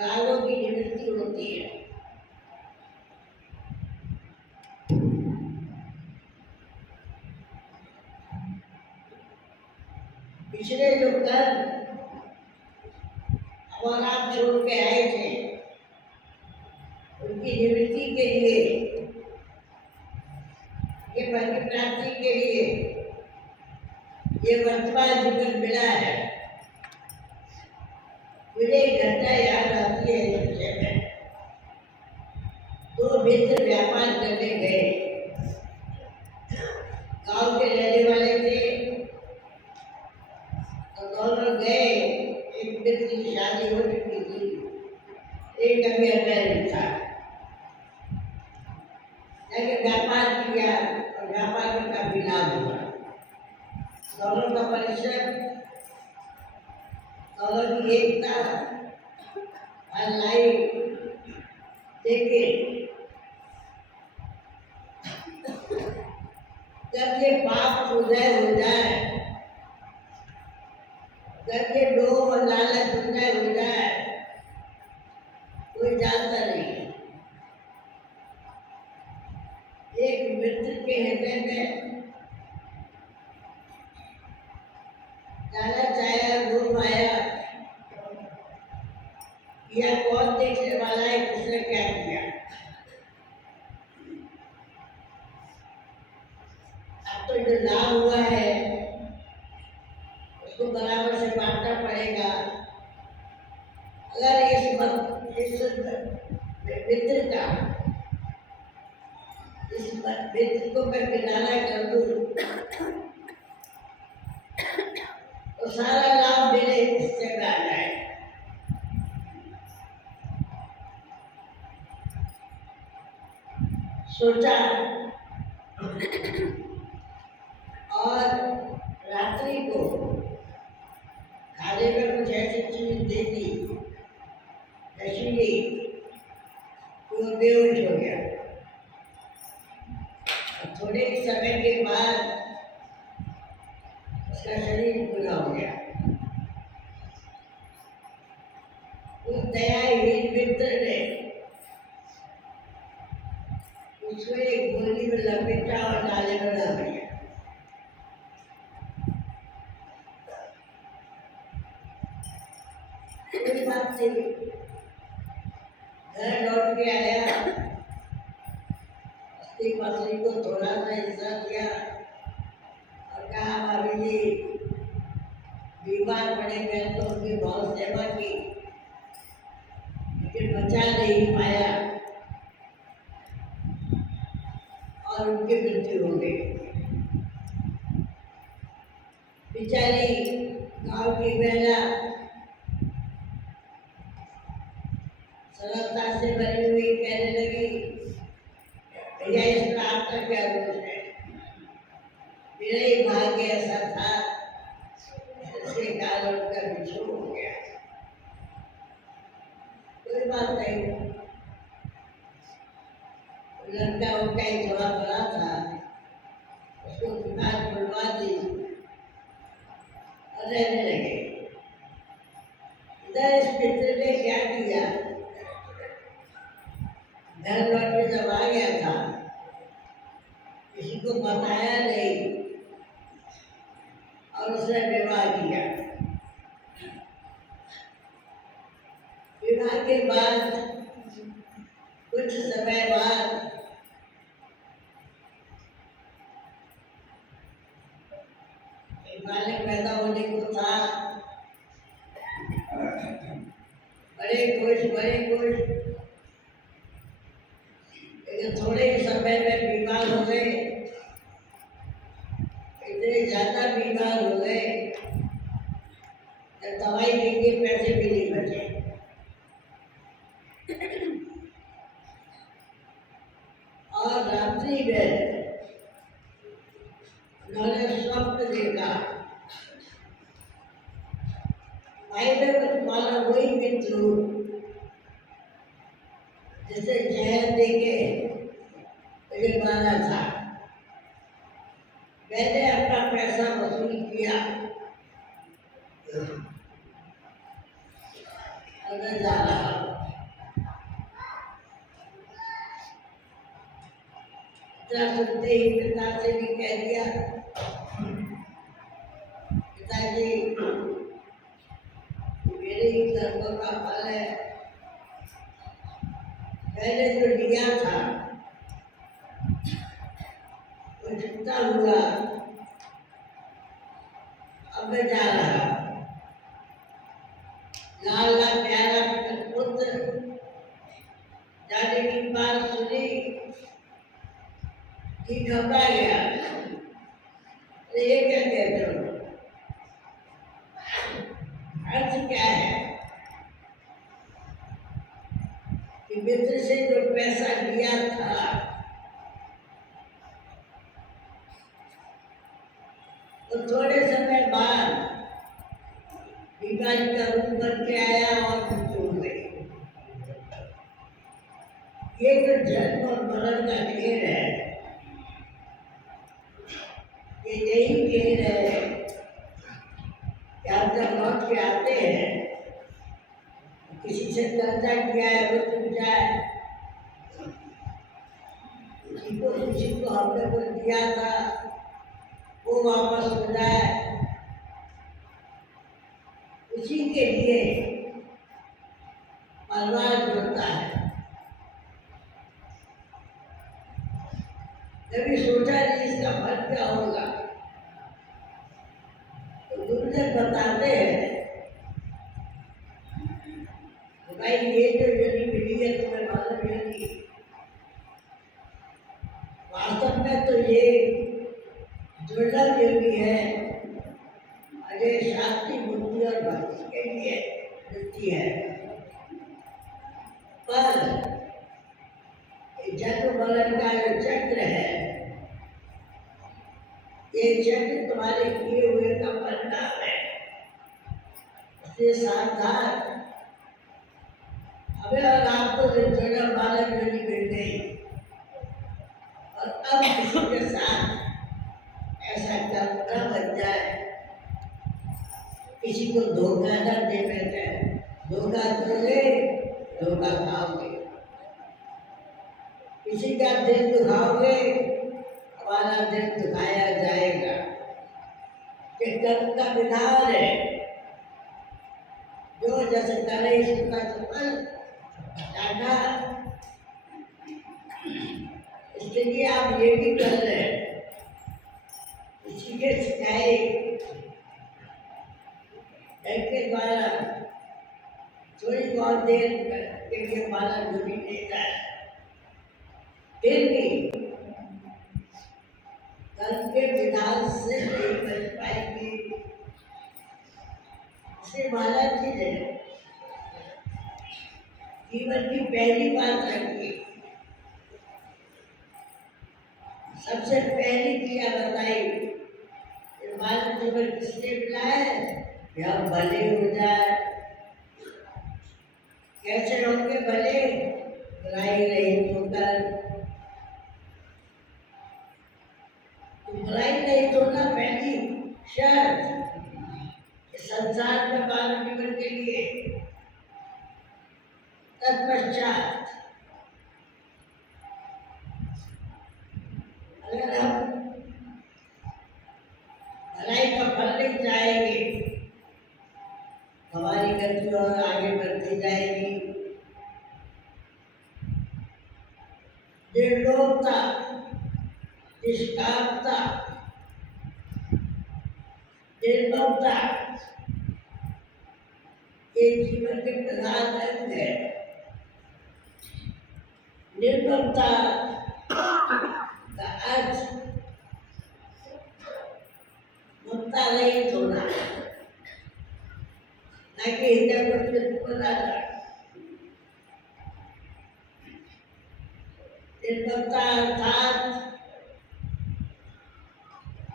रागों की निवृत्ति होती है। पिछले जो कर्म और आप छोड़ के आए थे उनकी निवृत्ति के लिए, ये फल की प्राप्ति के लिए ये वर्तमान जीवन मिला है। मुझे एक घटना याद आती है इस विषय में। दो मित्र व्यापार करने गए, गांव के रहने वाले थे, तो दोनों गए। एक मित्र की शादी हो चुकी थी, एक अभी अमेरिका था। लेकिन व्यापार किया और व्यापार में काफी लाभ हुआ। दोनों का परिश्रम, दोनों की एकता और लाइफ देखे। जब ये पाप उदय हो जाए, जब ये लोभ और लालच उदय हो जाए, कोई जानता नहीं। एक मित्र के हृदय में लालच आया, लोभ आया, या कौन देखने वाला है, उसने क्या किया। अब तो जो लाभ हुआ है उसको बराबर से बांटना पड़ेगा। अगर इस मित्र को मैं किनारा कर दूं तो सारा लाभ मेरे हिस्से में आ जाए। सोचा और रात्रि को खाने में कुछ ऐसी चीज दे दी नशीली, वो बेहोश हो गया। थोड़े समय के बाद उसका शरीर पूरा हो गया। उस दयाहीन मित्र ने उसको एक गोली में लपेटा और नाले में डाल दिया। कोई बात नहीं, घर लौट के आया, अस्सी पसली को थोड़ा सा हिस्सा दिया और कहा भाभी जी बीमार पड़े गए तो उनकी बहुत सेवा की, लेकिन बचा नहीं पाया और उनकी मृत्यु हो गई। बेचारी गांव की महिला सरलता से बनी हुई कहने लगी, भैया इस पर आपका क्या दोष है, मेरा ही भाग्य ऐसा था, इसके कारण उनका विछोह हो गया। कोई बात नहीं, लड़का उनका ही थोड़ा बड़ा था, उसको दुकान खुलवा दी और रहने लगे। इधर इस मित्र ने क्या किया, घर लौट के जब आ गया था, किसी को बताया नहीं और उसने विवाह किया। विवाह के बाद कुछ समय बाद एक बालक पैदा होने को था। बड़े खुश, लेकिन थोड़े ही समय में बीमार हो गए। इतने ज्यादा बीमार हो गए कि दवाई के पैसे भी नहीं बचे। और रात्रि में उन्होंने स्वप्न देखा, भाई में कुछ माना वही मित्र जिसे जहर देके मुझे मारा था। मैंने अपना पैसा वसूल किया और मैं जा रहा हूँ। इतना सुनते ही पिता से भी कह दिया, पिताजी मेरे ही कर्मों का फल है, मैंने जो लिया था वो छूटा हुआ, अब मैं जा रहा। लाला प्यारा पुत्र जाने की बात सुनी कि घबरा गया। ये क्या कहते हो, अर्थ क्या है कि मित्र से जो पैसा लिया था तो थोड़े समय बाद बीमारी का रूप बन के आया और मृत्यु हो गई। ये जो जन्म और मरण का खेल है, ये यही खेल है कि आप जब लौट के आते हैं, किसी से कर्जा किया है वो टूट जाए, किसी को हमने कुछ दिया था वो वापस हो जाए, उसी के लिए परिवार जुड़ता है। कभी सोचा नहीं इसका फल क्या होगा, तो गुरुजन बताते हैं तो भाई ये जो योनि मिली है तुम्हें मालूम योनि, वास्तव में तो ये दुर्लभ योनि है, अजय शांति बुद्धि और भक्ति के लिए मिलती है। पर जन्म मरण का जो चक्र है, ये चक्र तुम्हारे किए हुए का परिणाम है। इसलिए सावधान। अबे और आपको जन्म मरण योनि मिल गई और अब किसी के साथ ऐसा कर्म न बन जाए, किसी को धोखा न दे बैठे, धोखा दोगे धोखा खाओगे, किसी का दिल दुखाओगे हमारा दिल दुखाया जाएगा। कि कर्म का विधान है, जो जैसे करे इसका फल टाटा। इसके लिए आप ये भी कर रहे हैं, इसी के सिखाए के द्वारा थोड़ी बहुत देर के लिए माला डूबी देता है, फिर भी कर्म के विधान से नहीं बच पाएगी। इसे माला चीज है, जीवन की पहली बात रखिए। सबसे पहली क्रिया बताई, मानव जीवन किसने मिला है कि हम भले हो जाए। कैसे होंगे भले, बुराई नहीं होकर, बुराई नहीं होना पहली शर्त संसार में मानव जीवन के लिए। तत्पश्चात अगर हम भलाई का फल नहीं चाहेंगे, हमारी गति और आगे बढ़ती जाएगी। निर्लोभता, निष्कामता, निर्ममता ये जीवन के प्रधान अंग है। निर्ममता का अर्थ ममता रहित होना, न कि हृदय को बनाना। निर्ममता अर्थात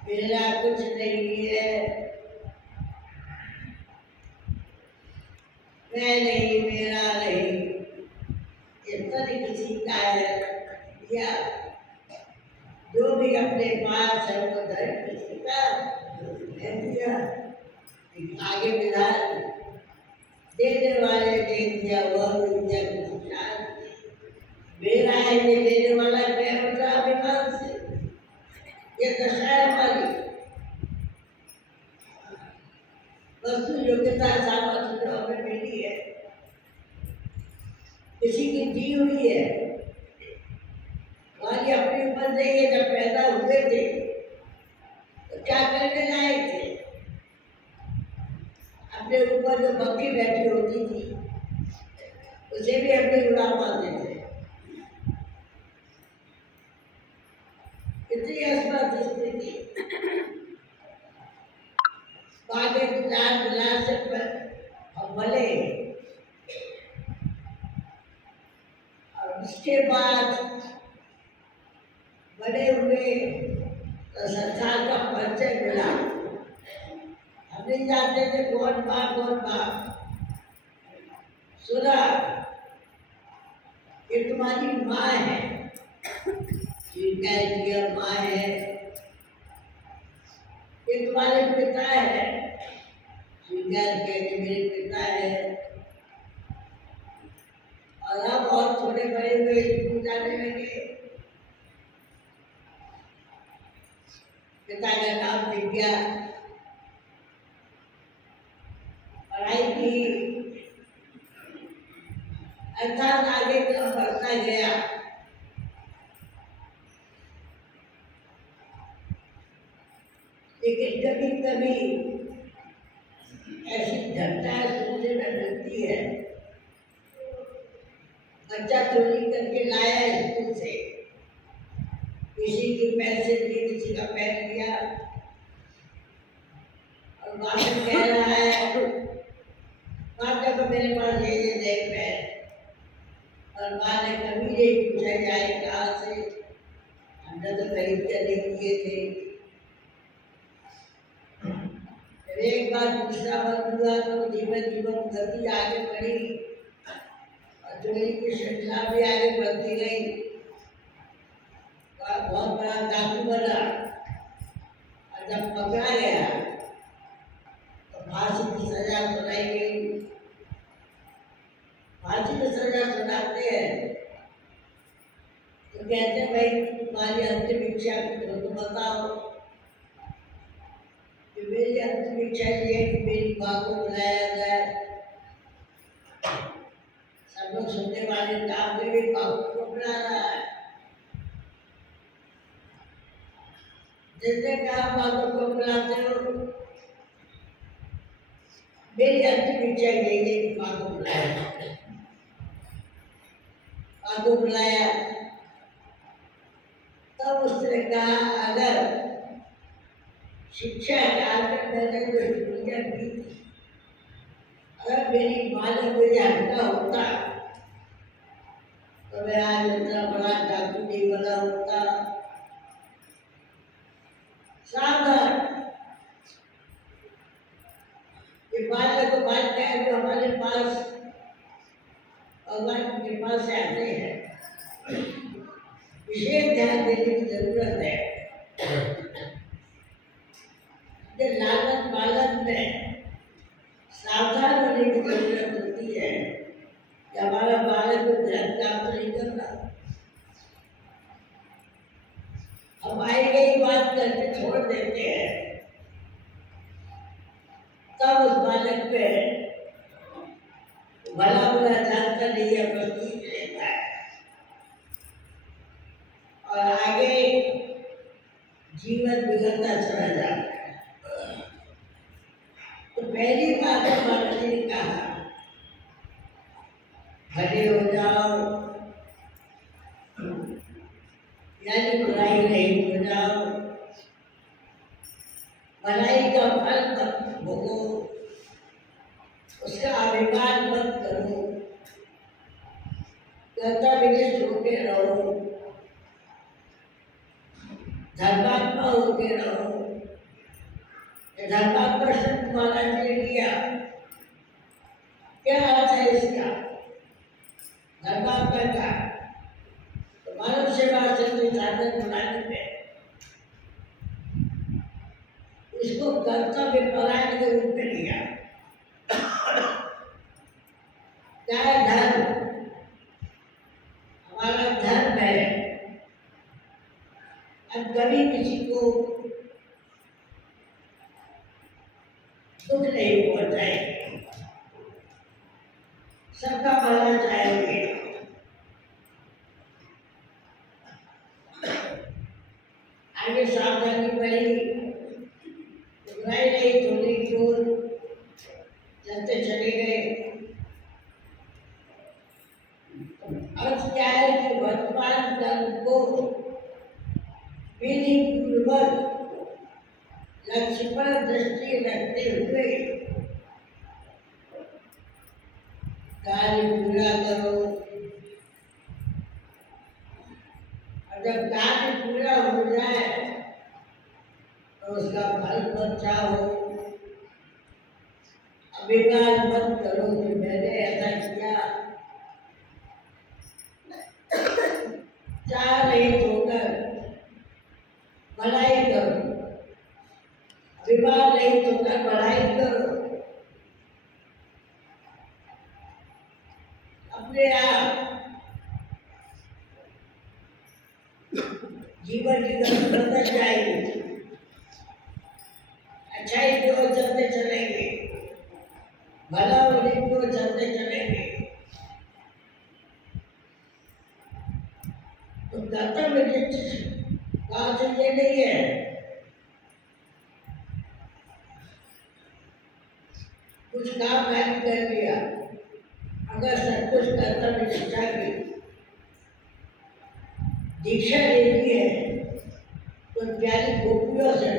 मेरा कुछ नहीं है, मैं नहीं, मेरा नहीं, ये तन किसी का है, या जो भी अपने पास है वो धन किसी का है दिया। आगे विधान देने वाले दे दिया, वह विद्या किसी का मेरा है, ये देने वाला मैं होता अभिमान से। ये दशा है हमारी। वस्तु योग्यता सामर्थ्य जो हमें मिली है, किसी की दी हुई है, हमारी अपनी उम्र नहीं है। जब पैदा हुए थे तो क्या करने लायक थे? अपने ऊपर जो बग्घी बैठी होती थी उसे भी अपनी उड़ा पाते थे। इतनी असमर्थ स्थिति। बागे गुलाब से भले, और उसके बाद बड़े हुए तो संसार का परिचय मिला। हम नहीं जानते थे कौन माँ सुना ये तुम्हारी माँ है, माँ है, ये तुम्हारे पिता है, स्वीकार किया कि मेरे पिता है। और अब बहुत छोटे बड़े हुए स्कूल जाने लगे। पिता का नाम विद्या, पढ़ाई की, अर्थात आगे क्रम बढ़ता गया। लेकिन कभी कभी ऐसी घटनाएं सुनने में मिलती है। बच्चा चोरी करके लाया स्कूल से, किसी की पेंसिल ली, किसी का पेन लिया, और माँ से कह रहा है माँ जब मेरे पास ये देख पेन। और माँ ने कभी नहीं पूछा जाए कहाँ से, हमने तो खरीद कर नहीं किए थे। एक बार दूसरा बंद हुआ तो जीवन जीवन गति आगे बढ़ी और चोरी की श्रृंखला भी आगे बढ़ती गई। बहुत बड़ा डाकू बना और जब पकड़ा गया तो फांसी की सजा सुनाई गई। फांसी की सजा सुनाते हैं तो कहते हैं भाई तुम्हारी अंतिम इच्छा तो बताओ। मेरी अंतिम इच्छा ये है कि मेरी माँ को बुलाया जाए। सब लोग सुनने वाले काम में भी माँ को बुला रहा है। जिसने कहा माँ को बुलाते हो, मेरी अंतिम इच्छा यही है कि माँ को बुलाया जाए। माँ को बुलाया तब उसने कहा अगर शिक्षा काल में मैंने जो पूजा की थी, अगर मेरी माँ ने मुझे हटना होता तो मैं आज इतना बड़ा डाकू नहीं बना होता। सावधान, ये बालक को बात क्या है जो हमारे पास भगवान के पास से आते हैं, विशेष ध्यान देने की जरूरत है। लालन पालन में सावधान होने की जरूरत होती है कि हमारा बालक को ध्यान प्राप्त नहीं कर रहा। हम आई गई बात करके छोड़ देते हैं, तब उस बालक पे भला बुरा जानता नहीं है, प्रतीक लेता है और आगे जीवन बिगड़ता चला जाता है। तो पहली बात माता जी ने कहा भले हो जाओ, यानी बुराई नहीं हो जाओ। भलाई का फल मत भोगो, उसका अभिमान मत करो, कर्तव्यनिष्ठ होके रहो, धर्मात्मा होके रहो। धर्मात्मा शब्द महाराज ने लिया, क्या अर्थ है इसका? धर्मात्मा का तो मानव सेवा से साधन बनाने में इसको कर्तव्य परायण के रूप में लिया। क्या है धर्म? हमारा धर्म है अब कभी किसी को दुख नहीं पहुंचाएंगे, सबका भला चाहेंगे। आगे सावधानी बड़ी, घबराई नहीं, थोड़ी दूर चलते चले गए। अर्थ क्या है कि वर्तमान कर्म को विधि पूर्वक लक्ष्य पर दृष्टि रखते हुए कार्य पूरा करो। और जब कार्य पूरा हो जाए तो उसका फल अच्छा हो। अभिमान मत करो कि मैंने ऐसा किया, चाह नहीं होकर भलाई करो, अभिमान नहीं होकर भलाई करो। अपने आप जीवन की गति बदल जाएगी, अच्छाई की ओर चलते चलेंगे, भला होने की ओर चलते चलेंगे। तो कर्तव्य बात ये नहीं है कुछ काम कार्य कर लिया। अगर सब कुछ कर्तव्य निष्ठा की दीक्षा लेनी है तो प्यारी गोपियों से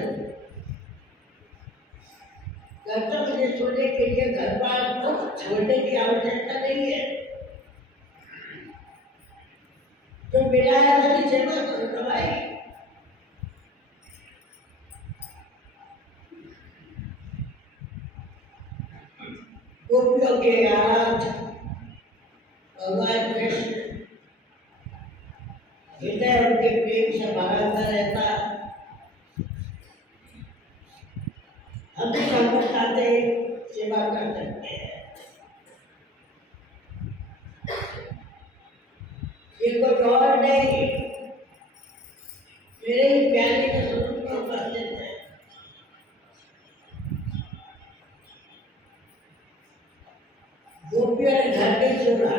कर्तव्य छोड़ने के लिए घर बार को छोड़ने की आवश्यकता नहीं है। जो मिला है उसकी सेवा करो भाई। गोपियों के आराध भगवान कृष्ण हृदय उनके प्रेम से भरा हुआ रहता। हम भी समझते सेवा कर सकते हैं। ये कोई और नहीं, मेरे ही प्यारे के स्वरूप में उपस्थित है। गोपियों ने घर नहीं छोड़ा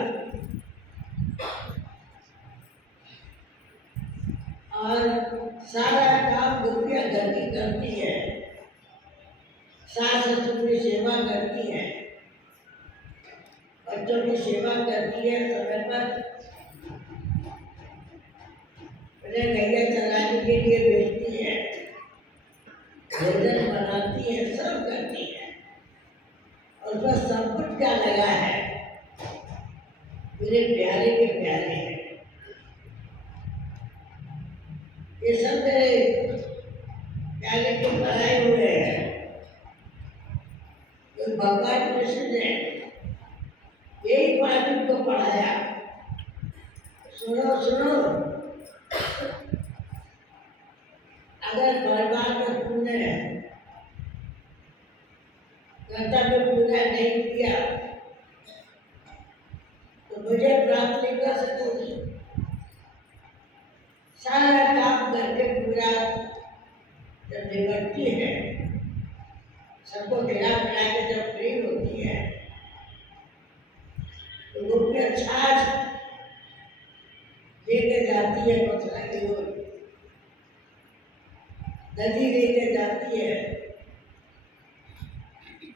और सारा काम गोपियां घर की करती है। सास ससुर की सेवा करती है, बच्चों की सेवा करती है, समय पर गैया चलाने के लिए भेजती है, भोजन बनाती है, सब करती है। और उसका सब कुछ क्या लगा है, मेरे प्यारे के प्यारे हैं। ये सब मेरे प्यारे के बनाए हुए हैं। तो भगवान कृष्ण ने यही बात उनको पढ़ाया, सुनो सुनो, अगर भगवान को तुमने कर्तव्य पूरा नहीं किया तो मुझे प्राप्त नहीं कर सकोगे। सारा काम करके पूरा जब निपटती है, सबको खिला पिला के जब फ्री होती है तो गोपियां छाछ लेके जाती है, मथुरा की ओर नदी लेके जाती है,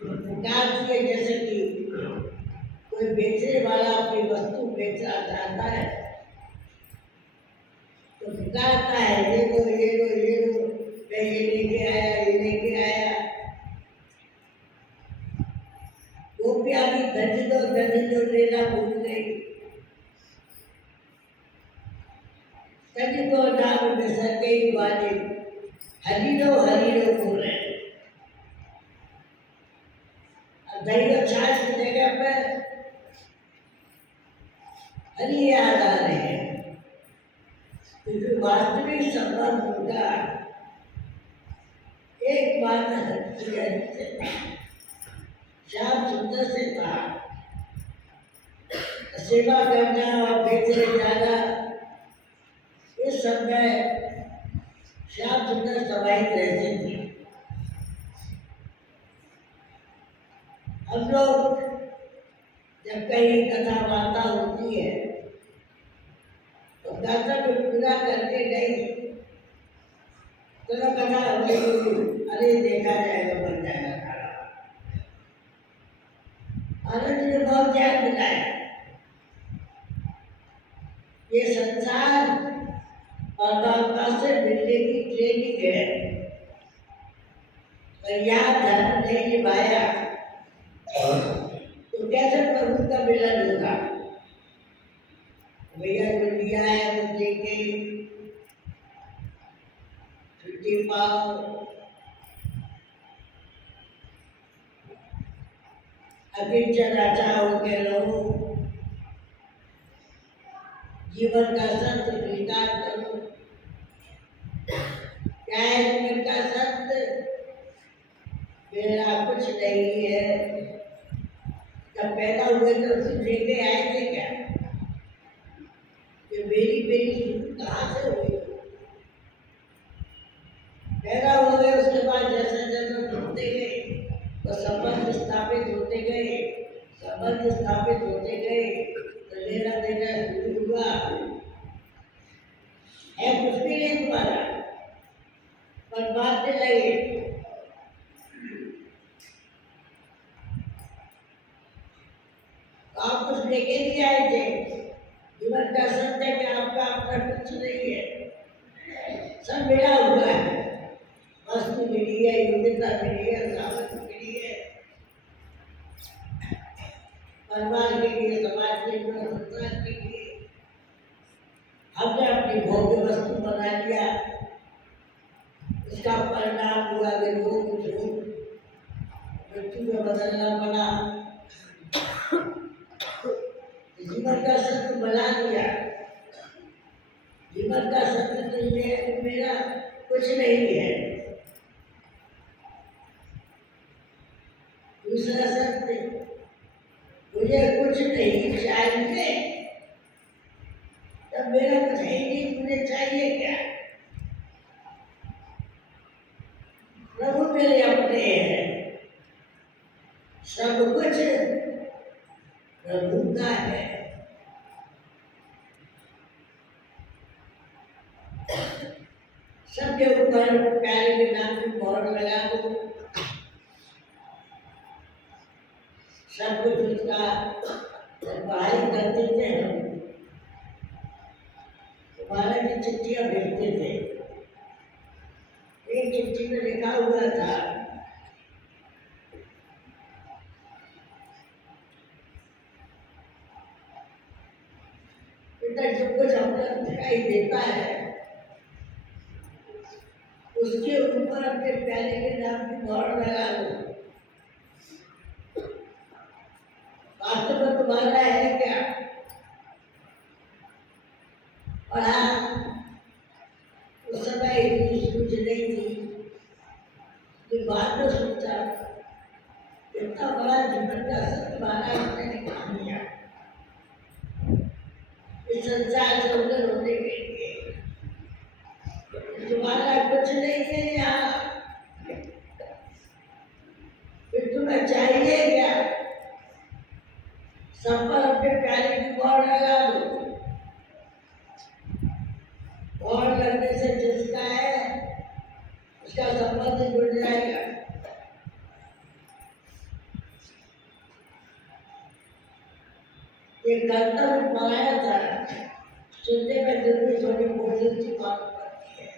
पुकारती है जैसे कि कोई बेचने वाला अपनी वस्तु बेचना चाहता है तो पुकारता है, ये लो ये लो ये लो, मैं ये लेके आया ये लेके आया। गोपियां भी गंजी दो लेना भूल गई। गंजी दो नाम में सर गई वाले हरिलो बोल रहे हैं। दही छाछ की जगह पर हरि याद आ रहे हैं, क्योंकि वास्तविक संबंध उनका एक बात से था, श्याम सुंदर से था। सेवा करना और बेचने जाना इस समय श्याम सुंदर स्वाभाविक रहते थे। हम लोग जब कहीं कथा वार्ता होती है तो कर्तव्य पूरा करके नहीं, चलो कथा हो गई, अरे देखा जाएगा, बन जाएगा खाना। आनंद जी ने बहुत ध्यान दिलाया, ये संसार परमात्मा से मिलने की ट्रेनिंग है। और यहाँ धर्म नहीं निभाया तो कैसे प्रभु का मिलन होगा? भैया जो लिया है वो देके छुट्टी पाओ, अभी चला होके रहो, जीवन का सत्य स्वीकार करो। क्या है जीवन का सत्य? मेरा कुछ नहीं है। जब पैदा हुए तो लेके आए थे क्या? कि मेरी शुरू कहाँ से हुई? पैदा हो गए, उसके बाद जैसे जैसे बढ़ते गए तो संबंध स्थापित होते गए, संबंध स्थापित होते गए तो लेना देना शुरू हुआ। है कुछ भी नहीं तुम्हारा, पर बातें लगे। आप कुछ लेके नहीं आए थे। जीवन का सत्य है कि आपका अपना कुछ नहीं है, सब मिला हुआ है। वस्तु मिली है, योग्यता मिली है, सामर्थ्य मिली है, परिवार के लिए, समाज के लिए, संसार के लिए। हमने अपनी भोग्य वस्तु बना लिया, इसका परिणाम हुआ कि लोग मृत्यु में बदलना पड़ा। जीवन का सत्य बना दिया। जीवन का सत्य तो ये है कि मेरा कुछ नहीं है। दूसरा सत्य, मुझे कुछ नहीं चाहिए। तब मेरा कुछ है ही नहीं, मुझे चाहिए क्या? प्रभु मेरे अपने हैं, सब कुछ प्रभु का है। सबके ऊपर प्यारे के नाम की मोहर लगा दो, सब कुछ उसका। पढ़ाई करते थे हम, तुम्हारा की चिट्ठियां भेजते थे। एक चिट्ठी में लिखा हुआ था, बेटा जो कुछ हमको दिखाई देता है उसके ऊपर अपने प्यारे के नाम की मोहर लगा दो। वास्तव में तुम्हारा है क्या? और हाँ, उस समय इतनी सूझ नहीं थी कि बाद में सोचा इतना बड़ा जीवन का सत्य माना हमने निकाल लिया इस संसार से उधर होने के लिए। तुम्हारा कुछ नहीं है यहाँ, फिर तुम्हें चाहिए क्या? सब पर अपने प्यारे की मोहर लगा दो। मोहर लगने से जिसका है उसका संबंध जुड़ जाएगा। ये कर्तव्य बनाया था, सुनने में जरूर थोड़ी बोझिल सी बात पड़ती है,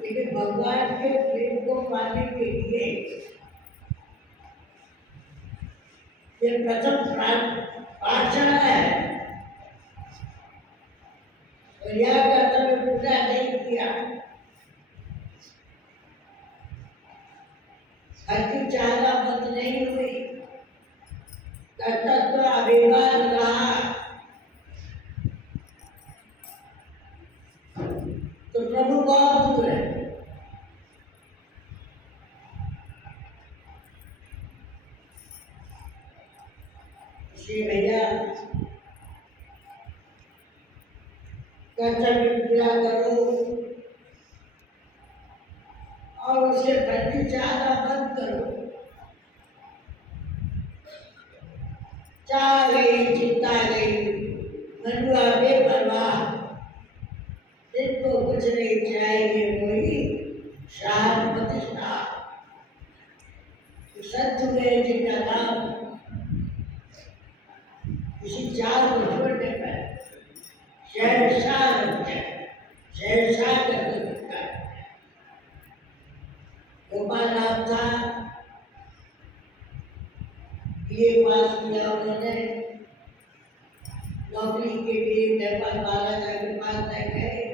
लेकिन भगवान के प्रेम को पाने के लिए ये प्रथम पाठशाला है। और यह कर्तव्य पूरा नहीं किया, हर चाहना बंद नहीं हुई, कर्तव्य अभिमान रहा, तो प्रभु बहुत दूर है। श्री भैया कर्तव्य पूरा करो और उसे भक्ति चाहना बंद करो। चाह गई चिंता गई मनुआ बेपरवाह जिनको कुछ नहीं चाहिए वही शाह प्रतिष्ठा सत्य में जिनका नाम किसी चार को छोड़ने पर शहंशाह बनता है शहंशाह करके दिखता है। गोपाल नाम था ये पास किया उन्होंने नौकरी के लिए नेपाल महाराजा के पास गए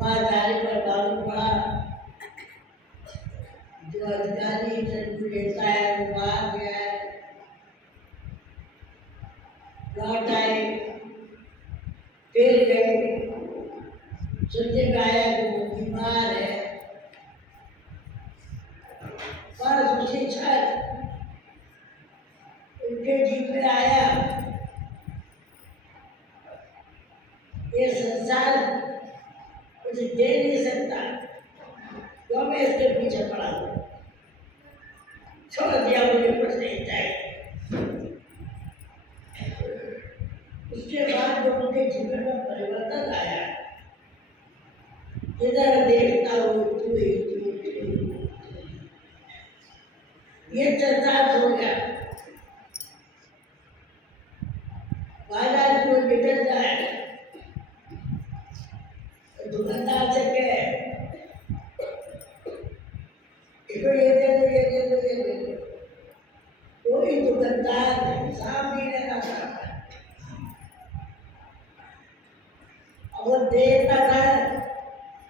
वहाँ जाने पर मालूम पड़ा जो अधिकारी इंटरव्यू लेता है वो बाहर गया है लौट आए फिर गए सुनने में आया कि वो बीमार है पर उसी क्षण उनके जीव में आया ये संसार कुछ दे नहीं सकता तो मैं इसके पीछे पड़ा हूँ छोड़ दिया मुझे कुछ नहीं चाहिए। उसके बाद जो उनके जीवन में परिवर्तन आया इधर देखता हूँ तू ही ये चर्चा हो गया महाराज को निकल जाए तो दुकानदार से कहे इसको ये दे दो ये दे दो ये दे दो कोई दुकानदार हिसाब नहीं लेना चाहता अब वो देता था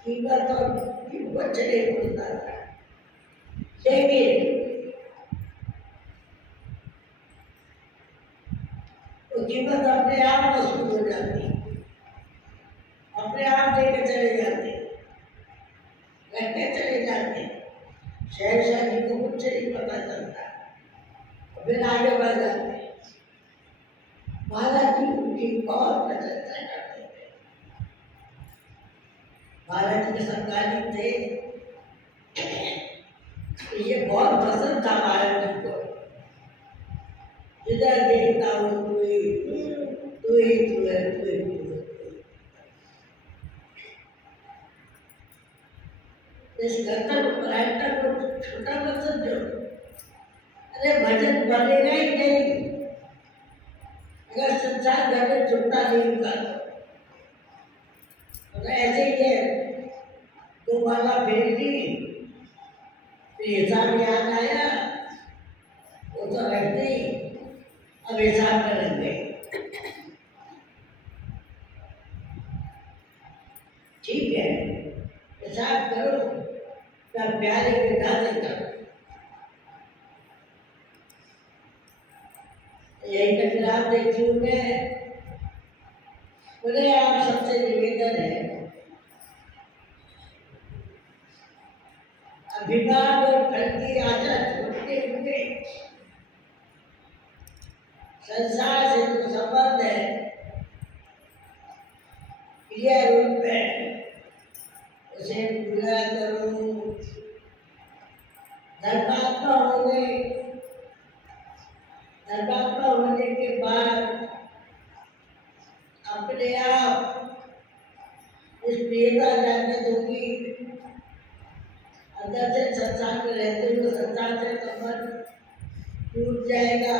कीमत और कीमत चले बोलता था लेकिन वो कीमत अपने आप वसूल हो जाती अपने आप देकर चले जाते रखते चले जाते शहर जी को कुछ नहीं पता चलता फिर आगे बढ़ जाते महाराज जी उनकी बहुत प्रशंसा करते थे महाराज जी के सरकारी थे तो ये बहुत पसंद था महाराज जी को जिधर देखता हूँ तू ही तू ही तू है तू ही तू है इस घटना को परायणता को छोटा मत समझो अरे भजन बनेगा ही नहीं अगर संसार घर में छुट्टा नहीं होगा तो ऐसे ही है दो माला फेर ली फिर हिसाब याद आया वो तो रख दी अब हिसाब में रख गए ठीक है हिसाब करो तब प्यारे के दादे करो यही टकराव देखती हूँ मैं बोले आप सबसे निवेदन है अभिमान और फल की आशा छोड़ते हुए संसार से जो संबंध है क्रिया रूप में उसे पूरा करो धर्मात्मा होने के बाद अपने आप इस प्रियता जागृत होगी अंदर से संसार में रहते हुए संसार से संबंध टूट जाएगा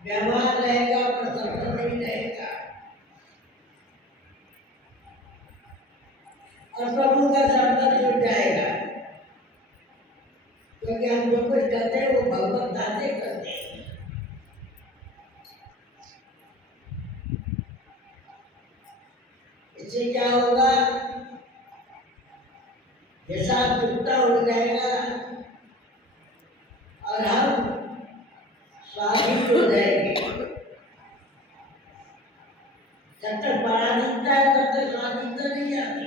व्यवहार रहेगा प्रसन्न नहीं रहेगा और प्रभु का संबंध जुड़ जाएगा क्योंकि हम जो कुछ करते हैं वो भगवत दाते करते हैं इससे क्या होगा हिसाब चुकता हो जाएगा और हम स्वाधीन हो जाएंगे जब तक पराधीनता है तब तक स्वाधीनता नहीं आती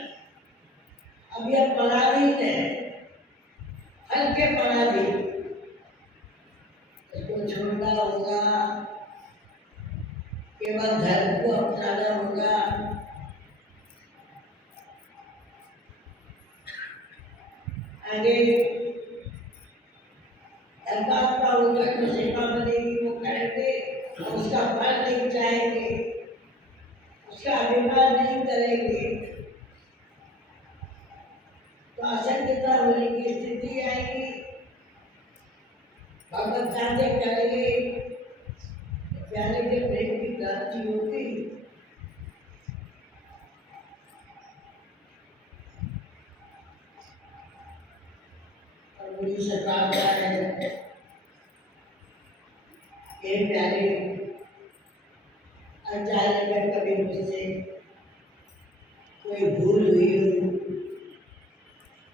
अब यह पराधीन है हल्के पराधीन इसको छोड़ना होगा केवल धर्म को अपनाना होगा आगे धर्मात्मा होकर जो सेवा बनेगी वो करेंगे, उसका फल नहीं चाहेंगे, उसका अभिमान नहीं करेंगे, तो असंगता होने की स्थिति आएगी। भगवत साधे करेंगे, प्यारे के प्रेम की क्रांति होगी। और गुरु से प्रार्थना है, ये प्यारे अचानक में कभी मुझसे कोई भूल हुई हो,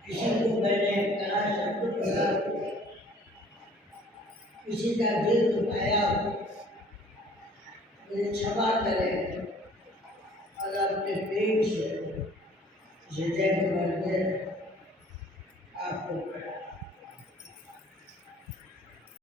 किसी को मैंने कहा शब्द बोला, किसी का दिल दुखाया हो, मुझे क्षमा करें और अपने प्रेम से जय वर्धन आपको